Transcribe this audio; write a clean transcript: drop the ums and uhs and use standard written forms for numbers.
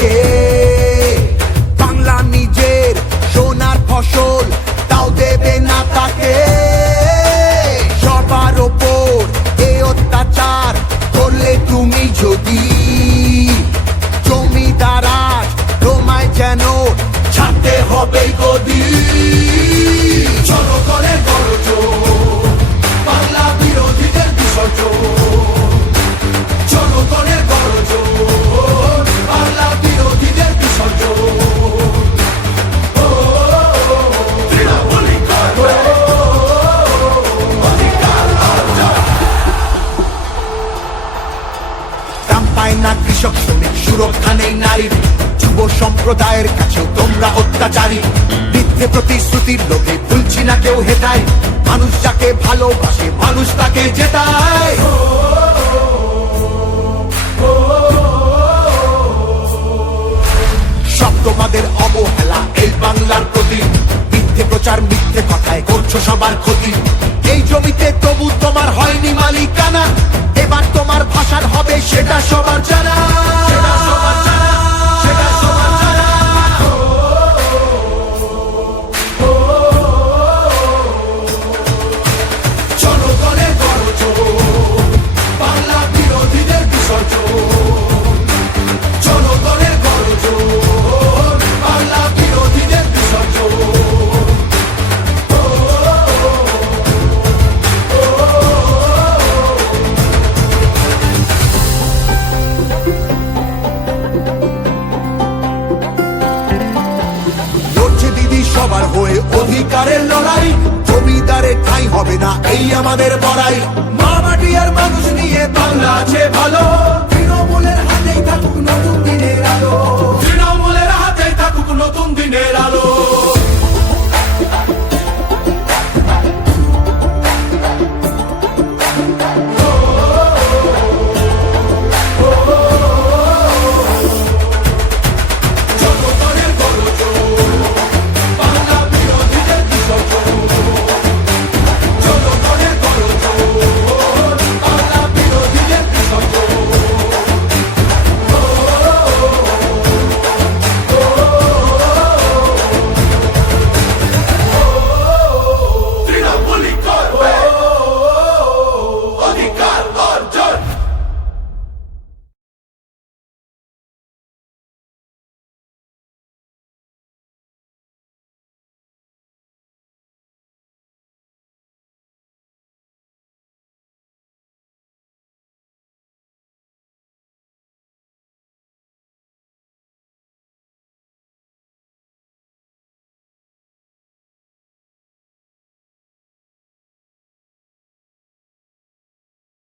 থাকে। বাংলা নিজের সোনার ফসল, তাও দেবে না তাকে। সবার ওপর এ অত্যাচার করলে তুমি যদি, জমিদার আজ তোমায় যেন ছাড়তে হবে গদি। জনগণের গর্জন, বাংলা বিরোধীদের বিসর্জন। জনগণের গর্জন, বাংলা বিরোধীদের বিসর্জন। দাম পায় না কৃষক শ্রমিক, সুরক্ষা নেই নারীর। যুব সম্প্রদায়ের কাছেও তোমরা অত্যাচারী। মিথ্যে প্রতিশ্রুতির লোভে ভুলছি না কেউ হেটায়। মানুষ যাকে ভালোবাসে মানুষ তাকে জেতায়। সব তোমাদের অবহেলা এই বাংলার প্রতি। মিথ্যে প্রচার মিথ্যে কথায় করছো সবার ক্ষতি। এই জমিতে তবু তোমার হয়নি মালিকানা। এবার তোমার ভাষার হবে সেটা সবার জানা। সেটা সবার জানা, সেটা সবার জানা। জনগণের গর্জন, বাংলা বিরোধীদের বিসর্জন। জনগণের গর্জন, বাংলা বিরোধীদের বিসর্জন। লড়ছে দিদি সবার হয়ে অধিকারের লড়াই। জমিদারের ঠাঁই হবে না এই আমাদের বড়াই। মা মাটি আর মানুষ নিয়ে বাংলা আছে ভালো। তৃণমূলের হাতেই থাকুক নতুন দিনের